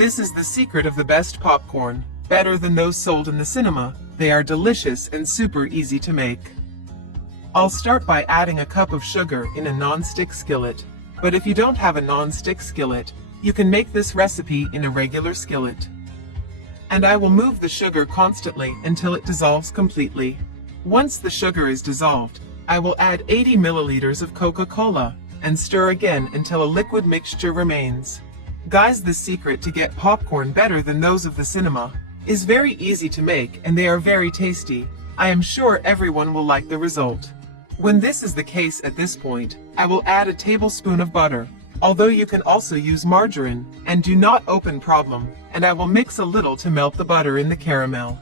This is the secret of the best popcorn. Better than those sold in the cinema, they are delicious and super easy to make. I'll start by adding a cup of sugar in a non-stick skillet. But if you don't have a non-stick skillet, you can make this recipe in a regular skillet. And I will move the sugar constantly until it dissolves completely. Once the sugar is dissolved, I will add 80 milliliters of Coca-Cola and stir again until a liquid mixture remains. Guys, the secret to get popcorn better than those of the cinema is very easy to make, and they are very tasty. I am sure everyone will like the result. When this is the case at this point, I will add a tablespoon of butter, although you can also use margarine, and do not open problem, and I will mix a little to melt the butter in the caramel.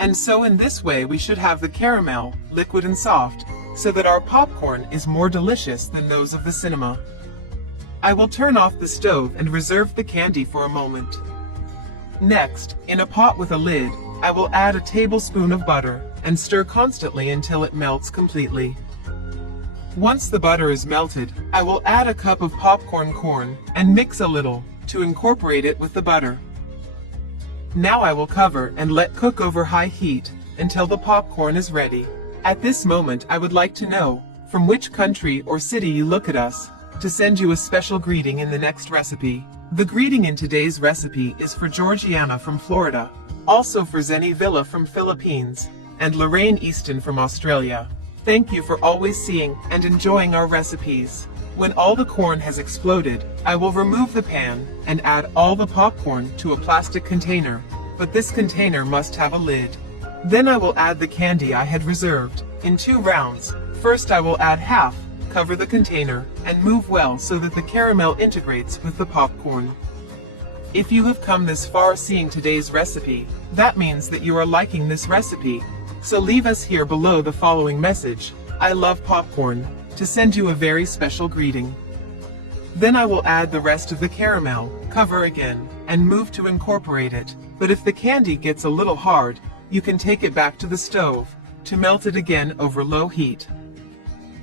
And so in this way we should have the caramel, liquid and soft, so that our popcorn is more delicious than those of the cinema. I will turn off the stove and reserve the candy for a moment. Next, in a pot with a lid, I will add a tablespoon of butter and stir constantly until it melts completely. Once the butter is melted, I will add a cup of popcorn corn and mix a little to incorporate it with the butter. Now I will cover and let cook over high heat until the popcorn is ready. At this moment I would like to know from which country or city you look at us to send you a special greeting in the next recipe. The greeting in today's recipe is for Georgiana from Florida, also for Zenny Villa from Philippines, and Lorraine Easton from Australia. Thank you for always seeing and enjoying our recipes. When all the corn has exploded, I will remove the pan and add all the popcorn to a plastic container, but this container must have a lid. Then I will add the candy I had reserved in 2 rounds. First I will add half, cover the container, and move well so that the caramel integrates with the popcorn. If you have come this far seeing today's recipe, that means that you are liking this recipe. So leave us here below the following message: I love popcorn, to send you a very special greeting. Then I will add the rest of the caramel, cover again, and move to incorporate it. But if the candy gets a little hard, you can take it back to the stove to melt it again over low heat.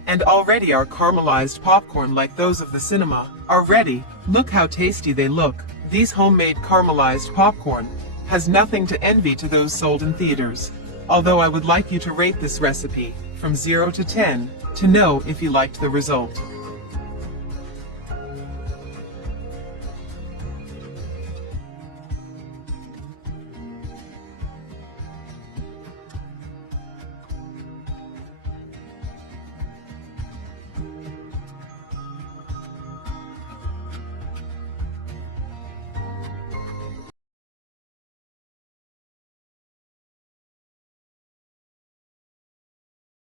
And already our caramelized popcorn, like those of the cinema, are ready. Look how tasty they look. These homemade caramelized popcorn has nothing to envy to those sold in theaters. Although I would like you to rate this recipe from 0 to 10 to know if you liked the result.